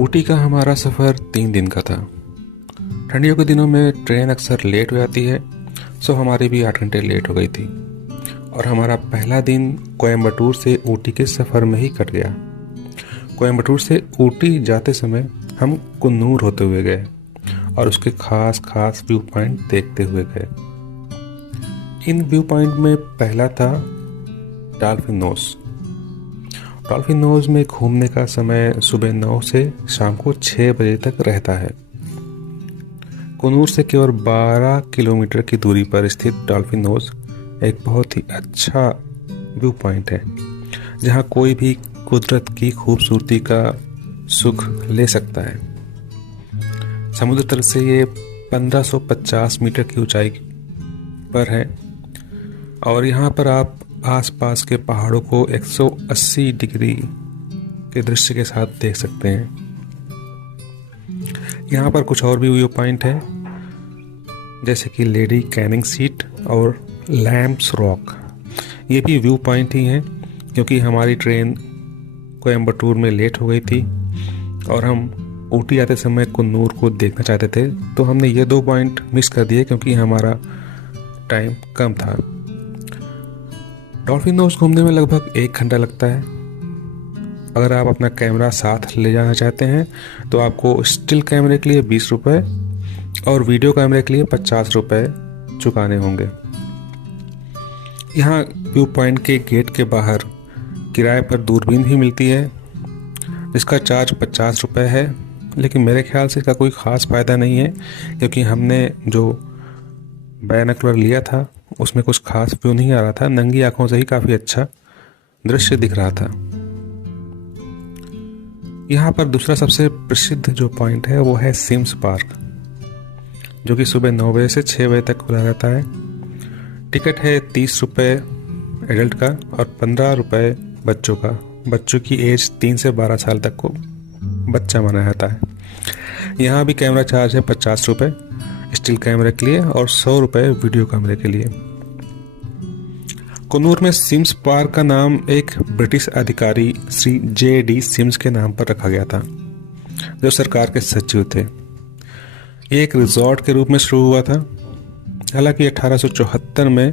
ऊटी का हमारा सफ़र 3 दिन का था। ठंडियों के दिनों में ट्रेन अक्सर लेट हो जाती है, सो हमारी भी 8 घंटे लेट हो गई थी और हमारा पहला दिन कोयम्बटूर से ऊटी के सफ़र में ही कट गया। कोयम्बटूर से ऊटी जाते समय हम कुन्नूर होते हुए गए और उसके खास खास व्यू पॉइंट देखते हुए गए। इन व्यू पॉइंट में पहला था डॉल्फिन नोज। डॉल्फिन नोज में घूमने का समय सुबह 9 से शाम को 6 बजे तक रहता है। कुन्नूर से केवल 12 किलोमीटर की दूरी पर स्थित डॉल्फिन नोज एक बहुत ही अच्छा व्यू पॉइंट है, जहां कोई भी कुदरत की खूबसूरती का सुख ले सकता है। समुद्र तल से ये 1550 मीटर की ऊंचाई पर है और यहाँ पर आप आसपास के पहाड़ों को 180 डिग्री के दृश्य के साथ देख सकते हैं। यहाँ पर कुछ और भी व्यू पॉइंट है, जैसे कि लेडी कैनिंग सीट और लैम्प्स रॉक। ये भी व्यू पॉइंट ही हैं, क्योंकि हमारी ट्रेन कोयम्बटूर में लेट हो गई थी और हम ऊटी आते समय कुन्नूर को देखना चाहते थे, तो हमने ये 2 पॉइंट मिस कर दिए क्योंकि हमारा टाइम कम था। डॉल्फिन नोज घूमने में लगभग 1 घंटा लगता है। अगर आप अपना कैमरा साथ ले जाना चाहते हैं तो आपको स्टिल कैमरे के लिए 20 रुपये और वीडियो कैमरे के लिए 50 रुपये चुकाने होंगे। यहाँ व्यू पॉइंट के गेट के बाहर किराए पर दूरबीन भी मिलती है, जिसका चार्ज 50 रुपये है, लेकिन मेरे ख्याल से इसका कोई ख़ास फ़ायदा नहीं है, क्योंकि हमने जो बायनोकुलर लिया था उसमें कुछ खास व्यू नहीं आ रहा था। नंगी आंखों से ही काफ़ी अच्छा दृश्य दिख रहा था। यहाँ पर दूसरा सबसे प्रसिद्ध जो पॉइंट है वो है सिम्स पार्क, जो कि सुबह 9 बजे से 6 बजे तक खुला रहता है। टिकट है 30 रुपये एडल्ट का और 15 रुपये बच्चों का। बच्चों की एज 3 से 12 साल तक को बच्चा माना जाता है। यहाँ भी कैमरा चार्ज है 50 रुपये स्टिल कैमरे के लिए और 100 रुपये वीडियो कैमरे के लिए। कुन्नूर में सिम्स पार्क का नाम एक ब्रिटिश अधिकारी श्री J.D. सिम्स के नाम पर रखा गया था, जो सरकार के सचिव थे। ये एक रिजॉर्ट के रूप में शुरू हुआ था। हालांकि 1874 में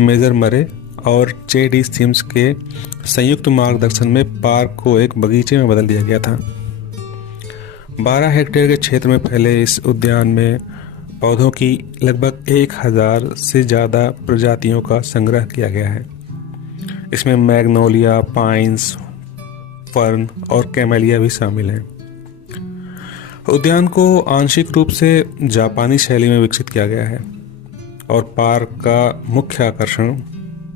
मेजर मरे और J.D. सिम्स के संयुक्त मार्गदर्शन में पार्क को एक बगीचे में बदल दिया गया था। 12 हेक्टेयर के क्षेत्र में फैले इस उद्यान में पौधों की लगभग 1000 से ज़्यादा प्रजातियों का संग्रह किया गया है। इसमें मैग्नोलिया, पाइन्स, फर्न और कैमेलिया भी शामिल हैं। उद्यान को आंशिक रूप से जापानी शैली में विकसित किया गया है और पार्क का मुख्य आकर्षण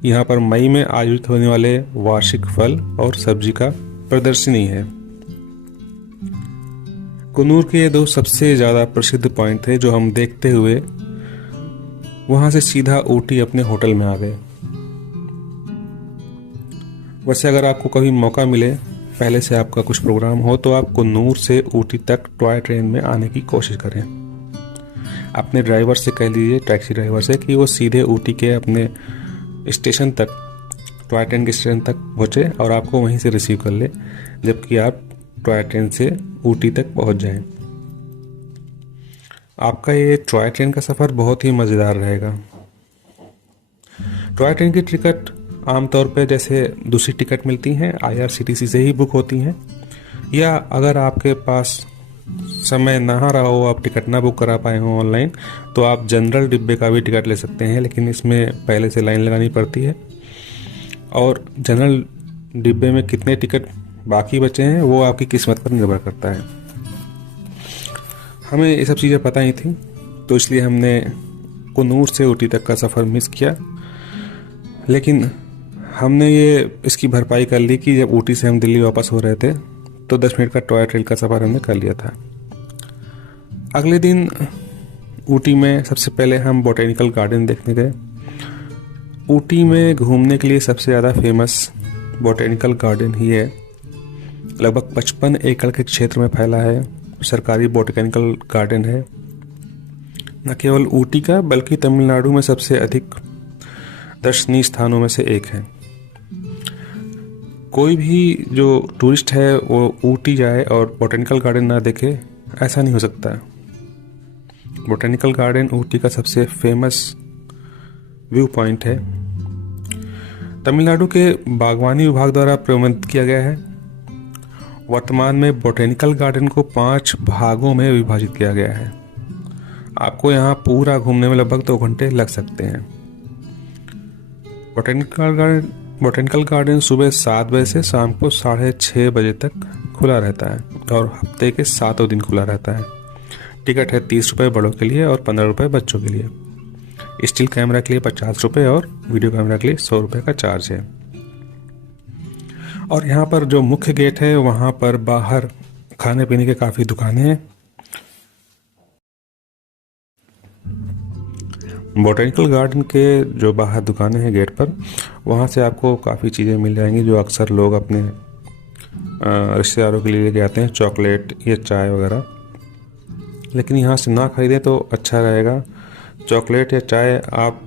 यहाँ पर मई में आयोजित होने वाले वार्षिक फल और सब्जी का प्रदर्शनी है। कुन्नूर के ये 2 सबसे ज़्यादा प्रसिद्ध पॉइंट थे, जो हम देखते हुए वहाँ से सीधा ऊटी अपने होटल में आ गए। वैसे अगर आपको कभी मौका मिले, पहले से आपका कुछ प्रोग्राम हो, तो आप कुन्नूर से ऊटी तक टॉय ट्रेन में आने की कोशिश करें। अपने ड्राइवर से कह लीजिए, टैक्सी ड्राइवर से, कि वो सीधे ऊटी के अपने स्टेशन तक, टॉय ट्रेन के स्टेशन तक पहुँचे और आपको वहीं से रिसीव कर ले, जबकि आप टॉय ट्रेन से ऊटी तक पहुंच जाएं। आपका ये टॉय ट्रेन का सफ़र बहुत ही मज़ेदार रहेगा। टॉय ट्रेन की टिकट आमतौर पर जैसे दूसरी टिकट मिलती हैं IRCTC से ही बुक होती हैं, या अगर आपके पास समय ना रहा हो, आप टिकट ना बुक करा पाए हो ऑनलाइन, तो आप जनरल डिब्बे का भी टिकट ले सकते हैं, लेकिन इसमें पहले से लाइन लगानी पड़ती है। और जनरल डिब्बे में कितने टिकट बाकी बचे हैं वो आपकी किस्मत पर निर्भर करता है। हमें ये सब चीज़ें पता ही थी, तो इसलिए हमने कुन्नूर से ऊटी तक का सफ़र मिस किया, लेकिन हमने ये इसकी भरपाई कर ली कि जब ऊटी से हम दिल्ली वापस हो रहे थे तो 10 मिनट का टॉय ट्रेन का सफ़र हमने कर लिया था। अगले दिन ऊटी में सबसे पहले हम बोटेनिकल गार्डन देखने गए। ऊटी में घूमने के लिए सबसे ज़्यादा फेमस बोटेनिकल गार्डन ही है। लगभग 55 एकड़ के क्षेत्र में फैला है, सरकारी बोटेनिकल गार्डन है। न केवल ऊटी का, बल्कि तमिलनाडु में सबसे अधिक दर्शनीय स्थानों में से एक है। कोई भी जो टूरिस्ट है वो ऊटी जाए और बॉटेनिकल गार्डन ना देखे, ऐसा नहीं हो सकता है। बॉटेनिकल गार्डन ऊटी का सबसे फेमस व्यू पॉइंट है। तमिलनाडु के बागवानी विभाग द्वारा प्रबंधित किया गया है। वर्तमान में बॉटेनिकल गार्डन को 5 भागों में विभाजित किया गया है। आपको यहाँ पूरा घूमने में लगभग 2 घंटे लग सकते हैं। बॉटेनिकल गार्डन सुबह 7 बजे से शाम को 6:30 बजे तक खुला रहता है और हफ्ते के 7 दिन खुला रहता है। टिकट है 30 रुपये बड़ों के लिए और 15 रुपये बच्चों के लिए। स्टिल कैमरा के लिए 50 रुपये और वीडियो कैमरा के लिए 100 रुपये का चार्ज है। और यहाँ पर जो मुख्य गेट है वहाँ पर बाहर खाने पीने के काफ़ी दुकानें हैं। बॉटेनिकल गार्डन के जो बाहर दुकानें हैं गेट पर, वहाँ से आपको काफ़ी चीज़ें मिल जाएंगी जो अक्सर लोग अपने रिश्तेदारों के लिए लेके आते हैं, चॉकलेट या चाय वगैरह। लेकिन यहाँ से ना ख़रीदें तो अच्छा रहेगा। चॉकलेट या चाय आप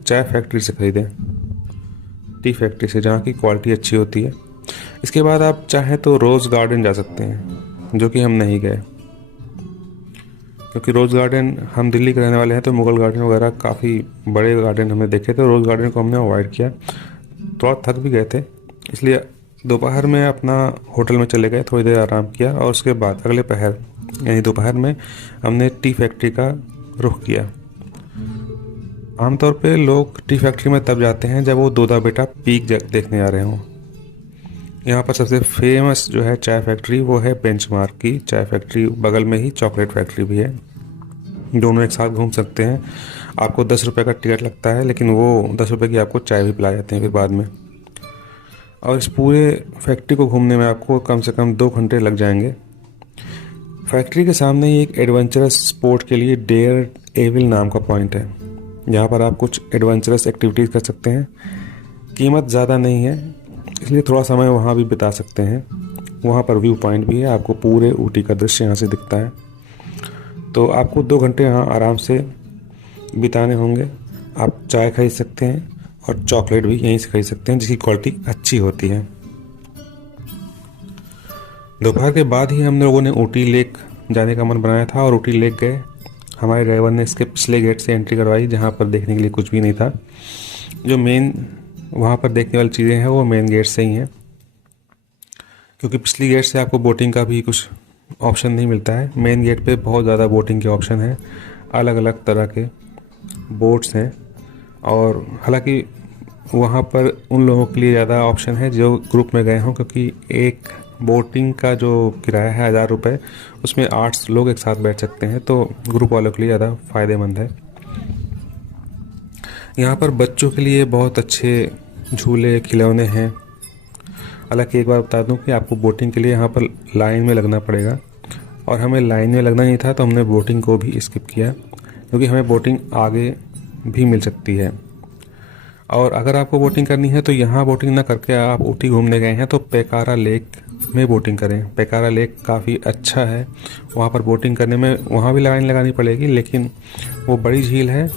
चाय फैक्ट्री से ख़रीदें, टी फैक्ट्री से, जहाँ की क्वालिटी अच्छी होती है। इसके बाद आप चाहें तो रोज़ गार्डन जा सकते हैं, जो कि हम नहीं गए क्योंकि रोज़ गार्डन, हम दिल्ली के रहने वाले हैं तो मुगल गार्डन वगैरह काफ़ी बड़े गार्डन हमने देखे थे। रोज़ गार्डन को हमने अवॉइड किया, थोड़ा थक भी गए थे, इसलिए दोपहर में अपना होटल में चले गए, थोड़ी देर आराम किया और उसके बाद अगले पहर यानी दोपहर में हमने टी फैक्ट्री का रुख किया। आमतौर पे लोग टी फैक्ट्री में तब जाते हैं जब वो दोदा बेटा पीक देखने आ रहे हों। यहाँ पर सबसे फेमस जो है चाय फैक्ट्री वो है बेंचमार्क की चाय फैक्ट्री। बगल में ही चॉकलेट फैक्ट्री भी है, दोनों एक साथ घूम सकते हैं। आपको 10 रुपये का टिकट लगता है, लेकिन वो 10 रुपये की आपको चाय भी पिला जाते हैं फिर बाद में। और इस पूरे फैक्ट्री को घूमने में आपको कम से कम 2 घंटे लग जाएंगे। फैक्ट्री के सामने ही एक एडवेंचरस स्पोर्ट के लिए डेयर एविल नाम का पॉइंट है, जहाँ पर आप कुछ एडवेंचरस एक्टिविटीज़ कर सकते हैं। कीमत ज़्यादा नहीं है, इसलिए थोड़ा समय वहाँ भी बिता सकते हैं। वहाँ पर व्यू पॉइंट भी है, आपको पूरे ऊटी का दृश्य यहाँ से दिखता है। तो आपको 2 घंटे यहाँ आराम से बिताने होंगे। आप चाय खरीद सकते हैं और चॉकलेट भी यहीं से खरीद सकते हैं, जिसकी क्वालिटी अच्छी होती है। दोपहर के बाद ही हम लोगों ने ऊटी लेक जाने का मन बनाया था और ऊटी लेक गए। हमारे ड्राइवर ने इसके पिछले गेट से एंट्री करवाई, जहाँ पर देखने के लिए कुछ भी नहीं था। जो मेन वहाँ पर देखने वाली चीज़ें हैं वो मेन गेट से ही हैं, क्योंकि पिछली गेट से आपको बोटिंग का भी कुछ ऑप्शन नहीं मिलता है। मेन गेट पे बहुत ज़्यादा बोटिंग के ऑप्शन हैं, अलग अलग तरह के बोट्स हैं। और हालांकि वहाँ पर उन लोगों के लिए ज़्यादा ऑप्शन है जो ग्रुप में गए हों, क्योंकि एक बोटिंग का जो किराया है 1000 रुपये, उसमें 8 लोग एक साथ बैठ सकते हैं, तो ग्रुप वालों के लिए ज़्यादा फ़ायदेमंद है। यहाँ पर बच्चों के लिए बहुत अच्छे झूले खिलौने हैं। हालांकि एक बार बता दूं कि आपको बोटिंग के लिए यहाँ पर लाइन में लगना पड़ेगा, और हमें लाइन में लगना नहीं था तो हमने बोटिंग को भी स्किप किया, क्योंकि हमें बोटिंग आगे भी मिल सकती है। और अगर आपको बोटिंग करनी है तो यहाँ बोटिंग ना करके आप ऊटी घूमने गए हैं तो पेकारा लेक में बोटिंग करें। पेकारा लेक काफ़ी अच्छा है, वहाँ पर बोटिंग करने में वहाँ भी लाइन लगानी पड़ेगी, लेकिन वो बड़ी झील है,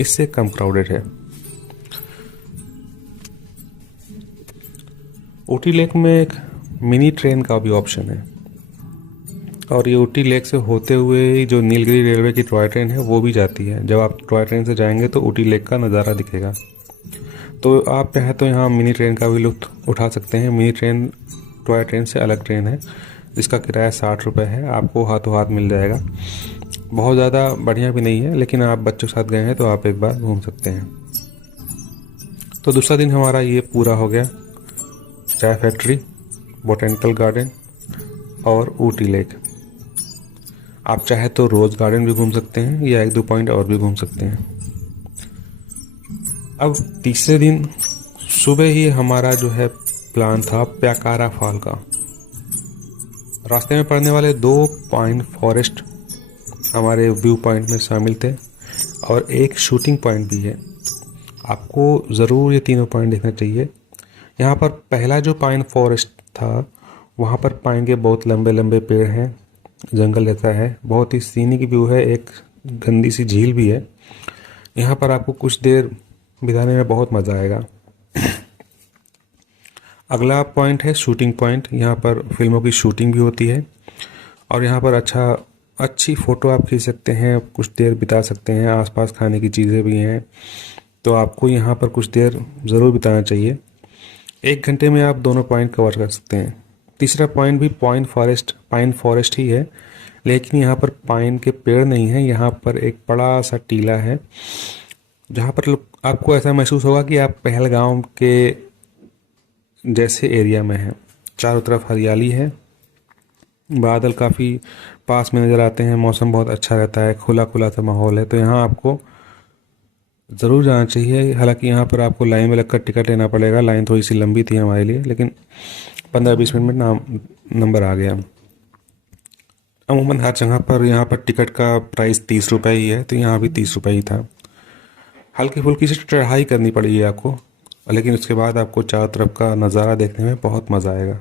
इससे कम क्राउडेड है। ऊटी लेक में एक मिनी ट्रेन का भी ऑप्शन है, और ये ऊटी लेक से होते हुए जो नीलगिरी रेलवे की टॉय ट्रेन है वो भी जाती है। जब आप टॉय ट्रेन से जाएंगे तो ऊटी लेक का नज़ारा दिखेगा। तो आप चाहे तो यहाँ मिनी ट्रेन का भी लुत्फ उठा सकते हैं। मिनी ट्रेन टॉय ट्रेन से अलग ट्रेन है, जिसका किराया 60 रुपये है, आपको हाथों हाथ मिल जाएगा। बहुत ज़्यादा बढ़िया भी नहीं है, लेकिन आप बच्चों के साथ गए हैं तो आप एक बार घूम सकते हैं। तो दूसरा दिन हमारा ये पूरा हो गया, चाय फैक्ट्री, बॉटेनिकल गार्डन और ऊटी लेक। आप चाहे तो रोज़ गार्डन भी घूम सकते हैं या 1-2 पॉइंट और भी घूम सकते हैं। अब तीसरे दिन सुबह ही हमारा जो है प्लान था प्याकारा फॉल का। रास्ते में पड़ने वाले 2 पाइन फॉरेस्ट हमारे व्यू पॉइंट में शामिल थे, और एक शूटिंग पॉइंट भी है। आपको ज़रूर ये तीनों पॉइंट देखना चाहिए। यहाँ पर पहला जो पाइन फॉरेस्ट था, वहाँ पर पाइन के बहुत लंबे लंबे पेड़ हैं, जंगल जैसा है, बहुत ही सीनिक व्यू है, एक गंदी सी झील भी है। यहाँ पर आपको कुछ देर बिताने में बहुत मज़ा आएगा। अगला पॉइंट है शूटिंग पॉइंट। यहाँ पर फिल्मों की शूटिंग भी होती है और यहाँ पर अच्छी फ़ोटो आप खींच सकते हैं, कुछ देर बिता सकते हैं। आसपास खाने की चीज़ें भी हैं, तो आपको यहाँ पर कुछ देर ज़रूर बिताना चाहिए। 1 घंटे में आप दोनों पॉइंट कवर कर सकते हैं। तीसरा पॉइंट भी पाइन फॉरेस्ट ही है, लेकिन यहाँ पर पाइन के पेड़ नहीं है। यहाँ पर एक बड़ा सा टीला है जहाँ पर आपको ऐसा महसूस होगा कि आप पहलगाम के जैसे एरिया में हैं। चारों तरफ हरियाली है, बादल काफ़ी पास में नज़र आते हैं, मौसम बहुत अच्छा रहता है, खुला खुला सा माहौल है। तो यहाँ आपको ज़रूर जाना चाहिए। हालांकि यहाँ पर आपको लाइन में लगकर टिकट लेना पड़ेगा। लाइन थोड़ी सी लंबी थी हमारे लिए, लेकिन 15-20 मिनट में नंबर आ गया। अमूमन हर जगह पर यहाँ पर टिकट का प्राइस 30 रुपये ही है, तो यहाँ भी 30 रुपये ही था। हल्की फुल्की सी चढ़ाई करनी पड़ेगी आपको, लेकिन उसके बाद आपको चारों तरफ का नज़ारा देखने में बहुत मज़ा आएगा।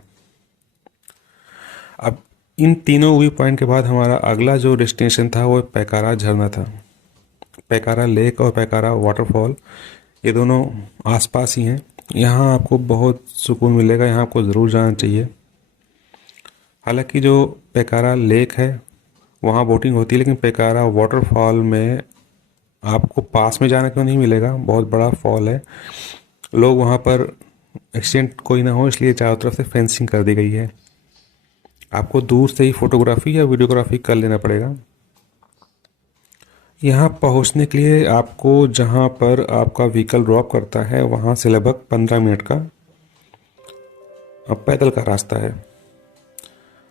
अब इन तीनों व्यू पॉइंट के बाद हमारा अगला जो डेस्टिनेशन था वो पैकारा झरना था। पैकारा लेक और पैकारा वाटरफॉल ये दोनों आसपास ही हैं। यहाँ आपको बहुत सुकून मिलेगा, यहाँ आपको ज़रूर जाना चाहिए। हालांकि जो पैकारा लेक है वहाँ बोटिंग होती है, लेकिन पैकारा वाटरफॉल में आपको पास में जाने को नहीं मिलेगा। बहुत बड़ा फॉल है, लोग वहाँ पर एक्सीडेंट कोई ना हो इसलिए चारों तरफ से फेंसिंग कर दी गई है। आपको दूर से ही फोटोग्राफी या वीडियोग्राफी कर लेना पड़ेगा। यहाँ पहुँचने के लिए आपको जहाँ पर आपका व्हीकल ड्रॉप करता है वहाँ से लगभग 15 मिनट का पैदल का रास्ता है।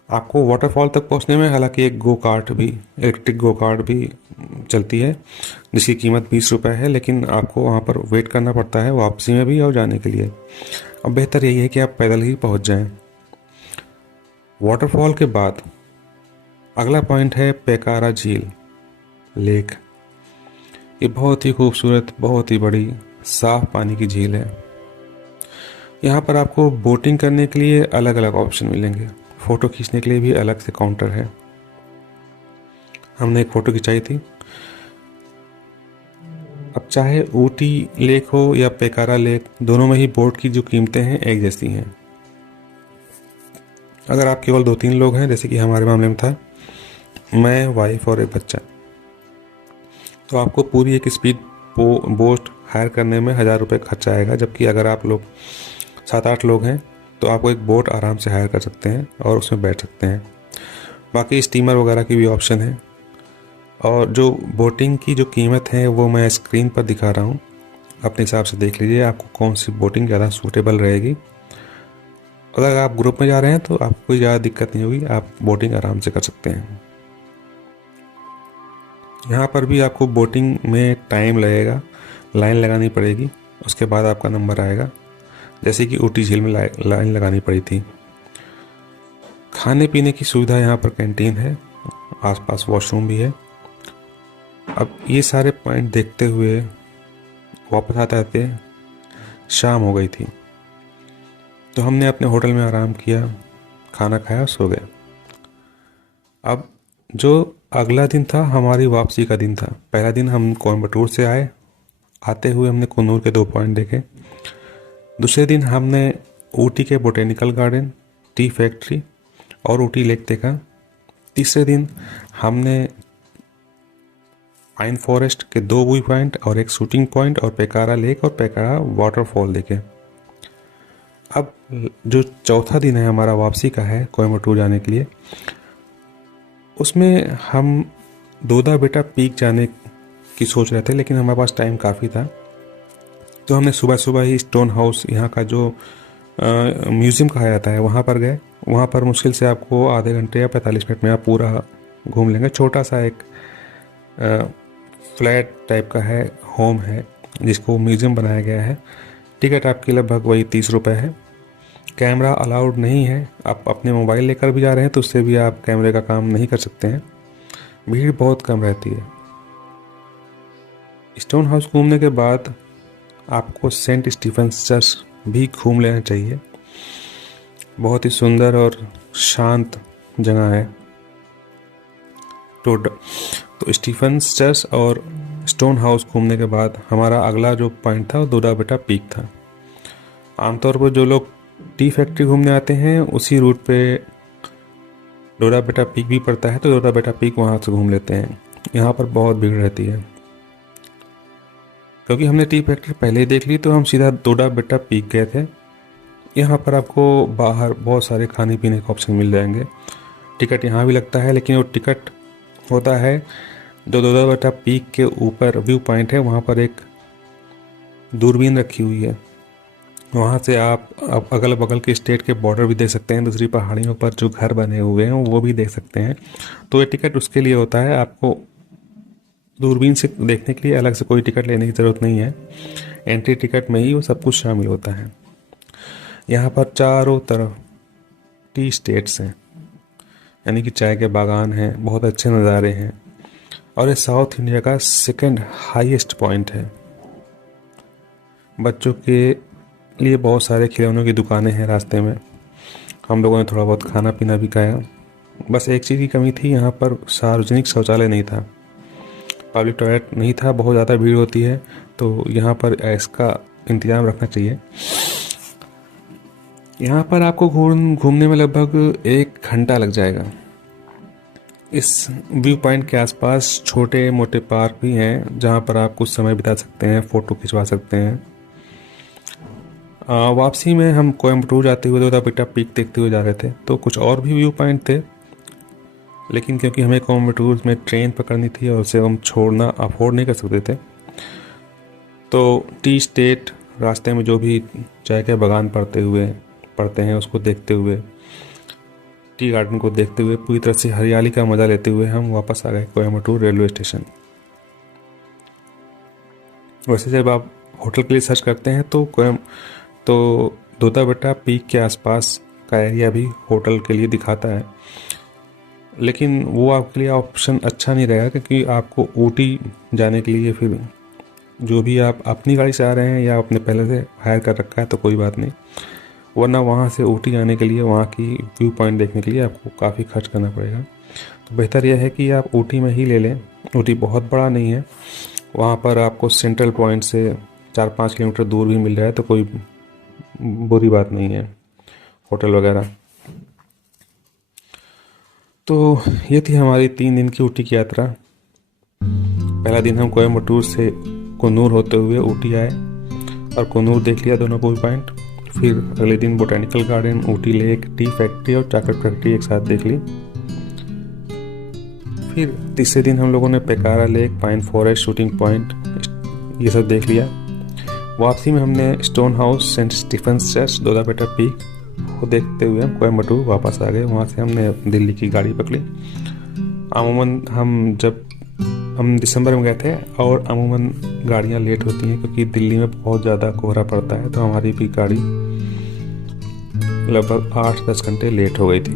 आपको वाटरफॉल तक पहुँचने में हालांकि एक इलेक्ट्रिक गो कार्ट भी चलती है जिसकी कीमत 20 रुपये है, लेकिन आपको वहाँ पर वेट करना पड़ता है वापसी में भी और जाने के लिए। अब बेहतर यही है कि आप पैदल ही पहुँच जाएं। वाटरफॉल के बाद अगला पॉइंट है पैकारा झील लेक। ये बहुत ही खूबसूरत, बहुत ही बड़ी साफ पानी की झील है। यहाँ पर आपको बोटिंग करने के लिए अलग अलग ऑप्शन मिलेंगे, फ़ोटो खींचने के लिए भी अलग से काउंटर है। हमने एक फ़ोटो खिंचाई थी। अब चाहे ऊटी लेक हो या पैकारा लेक, दोनों में ही बोट की जो कीमतें हैं एक जैसी हैं। अगर आप केवल 2-3 लोग हैं, जैसे कि हमारे मामले में था, मैं, वाइफ और एक बच्चा, तो आपको पूरी एक स्पीड बोट हायर करने में 1000 रुपये खर्चा आएगा। जबकि अगर आप लोग 7-8 लोग हैं तो आपको एक बोट आराम से हायर कर सकते हैं और उसमें बैठ सकते हैं। बाकी स्टीमर वगैरह की भी ऑप्शन है। और जो बोटिंग की जो कीमत है वो मैं स्क्रीन पर दिखा रहा हूँ, अपने हिसाब से देख लीजिए आपको कौन सी बोटिंग ज़्यादा सूटेबल रहेगी। अगर आप ग्रुप में जा रहे हैं तो आपको कोई ज़्यादा दिक्कत नहीं होगी, आप बोटिंग आराम से कर सकते हैं। यहाँ पर भी आपको बोटिंग में टाइम लगेगा, लाइन लगानी पड़ेगी, उसके बाद आपका नंबर आएगा, जैसे कि ऊटी झील में लाइन लगानी पड़ी थी। खाने पीने की सुविधा यहाँ पर कैंटीन है, आसपास वॉशरूम भी है। अब ये सारे पॉइंट देखते हुए वापस आते आते शाम हो गई थी, तो हमने अपने होटल में आराम किया, खाना खाया, सो गए। अब जो अगला दिन था हमारी वापसी का दिन था। पहला दिन हम कोयम्बटूर से आए, आते हुए हमने कुन्नूर के 2 पॉइंट देखे। दूसरे दिन हमने ऊटी के बोटेनिकल गार्डन, टी फैक्ट्री और ऊटी लेक देखा। तीसरे दिन हमने पाइन फॉरेस्ट के 2 व्यू पॉइंट और एक शूटिंग पॉइंट और पैकारा लेक और पैकारा वाटरफॉल देखे। अब जो चौथा दिन है हमारा वापसी का है कोयम्बटूर जाने के लिए, उसमें हम दोदा बेटा पीक जाने की सोच रहे थे, लेकिन हमारे पास टाइम काफ़ी था, तो हमने सुबह सुबह ही स्टोन हाउस, यहाँ का जो म्यूज़ियम कहा जाता है, वहाँ पर गए। वहाँ पर मुश्किल से आपको आधे घंटे या 45 मिनट में आप पूरा घूम लेंगे। छोटा सा एक फ्लैट टाइप का है, होम है, जिसको म्यूज़ियम बनाया गया है। टिकट आपकी लगभग वही 30 रुपये है। कैमरा अलाउड नहीं है, आप अपने मोबाइल लेकर भी जा रहे हैं तो उससे भी आप कैमरे का काम नहीं कर सकते हैं। भीड़ बहुत कम रहती है। स्टोन हाउस घूमने के बाद आपको सेंट स्टीफेंस चर्च भी घूम लेना चाहिए। बहुत ही सुंदर और शांत जगह है। तो स्टीफेंस चर्च और स्टोन हाउस घूमने के बाद हमारा अगला जो पॉइंट था वो दोदा बेटा पीक था। आमतौर पर जो लोग टी फैक्ट्री घूमने आते हैं, उसी रूट पे डोरा बेटा पीक भी पड़ता है, तो डोरा बेटा पीक वहाँ से घूम लेते हैं। यहाँ पर बहुत भीड़ रहती है। क्योंकि हमने टी फैक्ट्री पहले ही देख ली, तो हम सीधा डोरा बेटा पीक गए थे। यहाँ पर आपको बाहर बहुत सारे खाने पीने के ऑप्शन मिल जाएंगे। टिकट यहाँ भी लगता है, लेकिन वो टिकट होता है जो डोरा बेटा पीक के ऊपर व्यू पॉइंट है, वहाँ पर एक दूरबीन रखी हुई है। वहाँ से आप अगल बगल के स्टेट के बॉर्डर भी देख सकते हैं, दूसरी पहाड़ियों पर जो घर बने हुए हैं वो भी देख सकते हैं। तो ये टिकट उसके लिए होता है, आपको दूरबीन से देखने के लिए अलग से कोई टिकट लेने की ज़रूरत नहीं है। एंट्री टिकट में ही वो सब कुछ शामिल होता है। यहाँ पर चारों तरफ टी स्टेट्स हैं, यानी कि चाय के बागान हैं, बहुत अच्छे नज़ारे हैं। और ये साउथ इंडिया का सेकंड हाईएस्ट पॉइंट है। बच्चों के लिए बहुत सारे खिलौनों की दुकानें हैं रास्ते में। हम लोगों ने थोड़ा बहुत खाना पीना भी खाया। बस एक चीज़ की कमी थी, यहाँ पर सार्वजनिक शौचालय नहीं था, पब्लिक टॉयलेट नहीं था। बहुत ज़्यादा भीड़ होती है, तो यहाँ पर इसका इंतजाम रखना चाहिए। यहाँ पर आपको घूमने में लगभग 1 घंटा लग जाएगा। इस व्यू पॉइंट के आसपास छोटे मोटे पार्क भी हैं, जहाँ पर आप कुछ समय बिता सकते हैं, फ़ोटो खिंचवा सकते हैं। वापसी में हम कोयम्बटूर जाते हुए डोरा बेटा पीक देखते हुए जा रहे थे, तो कुछ और भी व्यू पॉइंट थे, लेकिन क्योंकि हमें कोयम्बटूर में ट्रेन पकड़नी थी और उसे हम छोड़ना अफोर्ड नहीं कर सकते थे, तो टी स्टेट रास्ते में जो भी चाय के बागान पड़ते हैं उसको देखते हुए, टी गार्डन को देखते हुए, पूरी तरह से हरियाली का मज़ा लेते हुए हम वापस आ गए कोयम्बटूर रेलवे स्टेशन। वैसे जब आप होटल के लिए सर्च करते हैं तो डोरा बेटा पीक के आसपास का एरिया भी होटल के लिए दिखाता है, लेकिन वो आपके लिए ऑप्शन अच्छा नहीं रहेगा, क्योंकि आपको ऊटी जाने के लिए फिर जो भी आप अपनी गाड़ी से आ रहे हैं या आपने पहले से हायर कर रखा है तो कोई बात नहीं, वरना वहाँ से ऊटी जाने के लिए, वहाँ की व्यू पॉइंट देखने के लिए आपको काफ़ी खर्च करना पड़ेगा। तो बेहतर यह है कि आप ऊटी में ही ले लें। ऊटी बहुत बड़ा नहीं है, वहाँ पर आपको सेंट्रल पॉइंट से 4-5 किलोमीटर दूर भी मिल रहा है, तो कोई बुरी बात नहीं है होटल वगैरह। तो ये थी हमारी 3 दिन की ऊटी की यात्रा। पहला दिन हम कोयम्बटूर से कुन्नूर होते हुए ऊटी आए और कुन्नूर देख लिया दोनों व्यू पॉइंट। फिर अगले दिन botanical garden, Ooty lake, tea factory और चॉकलेट फैक्ट्री एक साथ देख ली। फिर तीसरे दिन हम लोगों ने Pykara lake, pine forest, shooting point ये सब देख लिया। वापसी में हमने stone house, Saint Stephen's church, Doddabetta peak को देखते हुए हम कोयम्बटूर वापस आ गए। वहाँ से हमने दिल्ली की गाड़ी पकड़ी। अमूमन हम दिसंबर में गए थे और अमूमन गाड़ियाँ लेट होती हैं, क्योंकि दिल्ली में बहुत ज़्यादा कोहरा पड़ता है, तो हमारी भी गाड़ी लगभग 8-10 घंटे लेट हो गई थी।